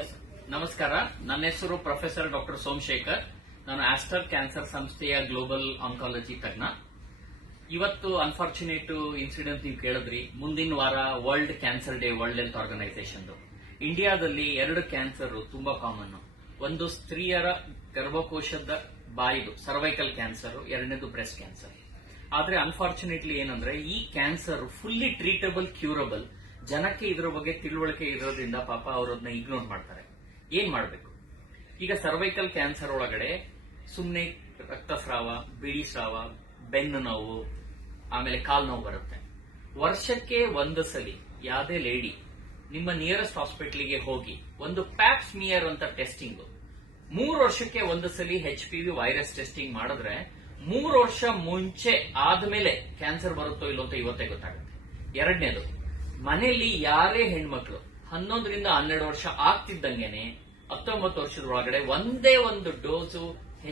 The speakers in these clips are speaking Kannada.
ಎಸ್ ನಮಸ್ಕಾರ. ನನ್ನ ಹೆಸರು ಪ್ರೊಫೆಸರ್ ಡಾಕ್ಟರ್ ಸೋಮಶೇಖರ್. ನಾನು ಆಸ್ಟರ್ ಕ್ಯಾನ್ಸರ್ ಸಂಸ್ಥೆಯ ಗ್ಲೋಬಲ್ ಆಂಕಾಲಜಿ ತಜ್ಞ. ಇವತ್ತು ಅನ್ಫಾರ್ಚುನೇಟ್ ಇನ್ಸಿಡೆಂಟ್ ನೀವು ಕೇಳಿದ್ರಿ. ಮುಂದಿನ ವಾರ world cancer day, world health organisation. ಇಂಡಿಯಾದಲ್ಲಿ 2 ಕ್ಯಾನ್ಸರ್ ತುಂಬಾ ಕಾಮನ್. ಒಂದು ಸ್ತ್ರೀಯರ ಗರ್ಭಕೋಶದ ಬಾಯಿದು ಸರ್ವೈಕಲ್ ಕ್ಯಾನ್ಸರ್, ಎರಡನೇದು ಬ್ರೆಸ್ಟ್ ಕ್ಯಾನ್ಸರ್. ಆದ್ರೆ ಅನ್ಫಾರ್ಚುನೇಟ್ಲಿ ಏನಂದ್ರೆ ಈ ಕ್ಯಾನ್ಸರ್ ಫುಲ್ಲಿ ಟ್ರೀಟಬಲ್, ಕ್ಯೂರಬಲ್. ಜನಕ್ಕೆ ಇದರ ಬಗ್ಗೆ ತಿಳುವಳಿಕೆ ಇರೋದ್ರಿಂದ ಪಾಪ ಅವರನ್ನ ಇಗ್ನೋರ್ ಮಾಡ್ತಾರೆ. ಏನ್ ಮಾಡಬೇಕು? ಈಗ ಸರ್ವೈಕಲ್ ಕ್ಯಾನ್ಸರ್ ಒಳಗಡೆ ಸುಮ್ಮನೆ ರಕ್ತಸ್ರಾವ, ಬಿಳಿ ಸ್ರಾವ, ಬೆನ್ನು ನೋವು, ಆಮೇಲೆ ಕಾಲು ನೋವು ಬರುತ್ತೆ. ವರ್ಷಕ್ಕೆ ಒಂದು ಸಲಿ ಯಾವುದೇ ಲೇಡಿ ನಿಮ್ಮ ನಿಯರೆಸ್ಟ್ ಹಾಸ್ಪಿಟಲ್ಗೆ ಹೋಗಿ ಒಂದು ಪ್ಯಾಪ್ಸ್ಮಿಯರ್ ಅಂತ ಟೆಸ್ಟಿಂಗ್, 3 ವರ್ಷಕ್ಕೆ ಒಂದು ಸಲಿ HPV ವೈರಸ್ ಟೆಸ್ಟಿಂಗ್ ಮಾಡಿದ್ರೆ 3 ವರ್ಷ ಮುಂಚೆ ಆದ್ಮೇಲೆ ಕ್ಯಾನ್ಸರ್ ಬರುತ್ತೋ ಇಲ್ಲೋ ಅಂತ ಇವತ್ತೇ ಗೊತ್ತಾಗುತ್ತೆ. ಎರಡನೇದು, ಮನೆಯಲ್ಲಿ ಯಾರೇ ಹೆಣ್ಮಕ್ಳು 11 ರಿಂದ 12 ವರ್ಷ ಆಗ್ತಿದ್ದಂಗೆನೆ 19 ವರ್ಷದ ಒಳಗಡೆ ಒಂದೇ ಒಂದು ಡೋಸು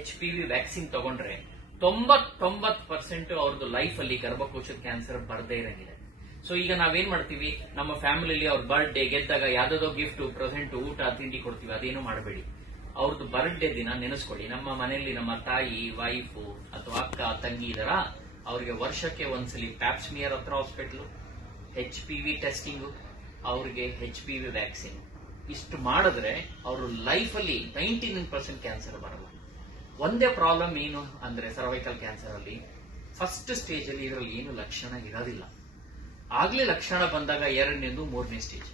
HPV ವ್ಯಾಕ್ಸಿನ್ ತಗೊಂಡ್ರೆ 99% ಅವ್ರದ್ದು ಲೈಫ್ ಅಲ್ಲಿ ಗರ್ಭಕೋಶದ ಕ್ಯಾನ್ಸರ್ ಬರದೇ ಇರಂಗಿದೆ. ಸೊ ಈಗ ನಾವೇನ್ ಮಾಡ್ತೀವಿ, ನಮ್ಮ ಫ್ಯಾಮಿಲಿಯಲ್ಲಿ ಅವ್ರ ಬರ್ಡೇ ಗೆದ್ದಾಗ ಯಾವ್ದೋ ಗಿಫ್ಟ್, ಪ್ರೆಸೆಂಟ್, ಊಟ, ತಿಂಡಿ ಕೊಡ್ತೀವಿ. ಅದೇನು ಮಾಡಬೇಡಿ. ಅವ್ರದ್ದು ಬರ್ಡೇ ದಿನ ನೆನೆಸ್ಕೊಳ್ಳಿ. ನಮ್ಮ ಮನೆಯಲ್ಲಿ ನಮ್ಮ ತಾಯಿ, ವೈಫು ಅಥವಾ ಅಕ್ಕ, ತಂಗಿ ಇದರ, ಅವ್ರಿಗೆ ವರ್ಷಕ್ಕೆ ಒಂದ್ಸಲಿ ಪ್ಯಾಪ್ಸ್ಮಿಯರ್ ಹತ್ರ ಹಾಸ್ಪಿಟಲ್, HPV ಟೆಸ್ಟಿಂಗ್, ಅವ್ರಿಗೆ HPV ವ್ಯಾಕ್ಸಿನ್. ಇಷ್ಟು ಮಾಡಿದ್ರೆ ಅವ್ರ ಲೈಫ್ ಅಲ್ಲಿ 99% ಕ್ಯಾನ್ಸರ್ ಬರಲ್ಲ. ಒಂದೇ ಪ್ರಾಬ್ಲಮ್ ಏನು ಅಂದ್ರೆ ಸರ್ವೈಕಲ್ ಕ್ಯಾನ್ಸರ್ ಅಲ್ಲಿ ಫಸ್ಟ್ ಸ್ಟೇಜ್ ಅಲ್ಲಿ ಇದರಲ್ಲಿ ಏನು ಲಕ್ಷಣ ಇರೋದಿಲ್ಲ. ಆಗ್ಲೇ ಲಕ್ಷಣ ಬಂದಾಗ 2ನೇದು 3ನೇ ಸ್ಟೇಜ್.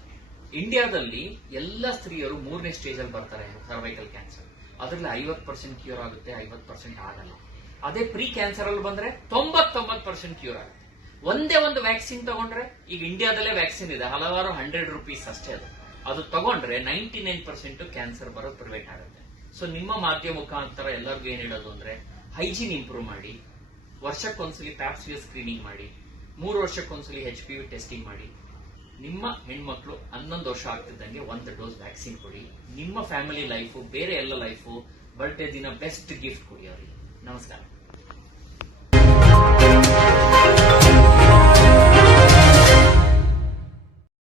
ಇಂಡಿಯಾದಲ್ಲಿ ಎಲ್ಲ ಸ್ತ್ರೀಯರು 3ನೇ ಸ್ಟೇಜ್ ಅಲ್ಲಿ ಬರ್ತಾರೆ ಸರ್ವೈಕಲ್ ಕ್ಯಾನ್ಸರ್. ಅದರಲ್ಲಿ 50% ಕ್ಯೂರ್ ಆಗುತ್ತೆ, 50% ಆಗಲ್ಲ. ಅದೇ ಪ್ರೀ ಕ್ಯಾನ್ಸರ್ ಅಲ್ಲಿ ಬಂದ್ರೆ 99% ಕ್ಯೂರ್ ಆಗುತ್ತೆ. ಒಂದೇ ಒಂದು ವ್ಯಾಕ್ಸಿನ್ ತಗೊಂಡ್ರೆ, ಈಗ ಇಂಡಿಯಾದಲ್ಲೇ ವ್ಯಾಕ್ಸಿನ್ ಇದೆ, ಹಲವಾರು 100 ರೂಪೀಸ್ ಅಷ್ಟೇ. ಅದು ತಗೊಂಡ್ರೆ 99% ಕ್ಯಾನ್ಸರ್ ಬರೋದು ಪ್ರಿವೆಂಟ್ ಆಗುತ್ತೆ. ಸೊ ನಿಮ್ಮ ಮಾಧ್ಯಮ ಮುಖಾಂತರ ಎಲ್ಲರಿಗೂ ಏನ್ ಹೇಳೋದು ಅಂದ್ರೆ, ಹೈಜೀನ್ ಇಂಪ್ರೂವ್ ಮಾಡಿ, ವರ್ಷಕ್ಕೊಂದ್ಸಲಿ ಪ್ಯಾಪ್ಸ್ಮಿಯರ್ ಸ್ಕ್ರೀನಿಂಗ್ ಮಾಡಿ, 3 ವರ್ಷಕ್ಕೊಂದ್ಸಲಿ HPV ಟೆಸ್ಟಿಂಗ್ ಮಾಡಿ. ನಿಮ್ಮ ಹೆಣ್ಮಕ್ಳು 11 ವರ್ಷ ಆಗ್ತಿದ್ದಂಗೆ 1 ಡೋಸ್ ವ್ಯಾಕ್ಸಿನ್ ಕೊಡಿ. ನಿಮ್ಮ ಫ್ಯಾಮಿಲಿ ಲೈಫು, ಬೇರೆ ಎಲ್ಲ ಲೈಫು, ಬರ್ಡೇ ದಿನ ಬೆಸ್ಟ್ ಗಿಫ್ಟ್ ಕೊಡಿ ಅವರಿಗೆ. ನಮಸ್ಕಾರ.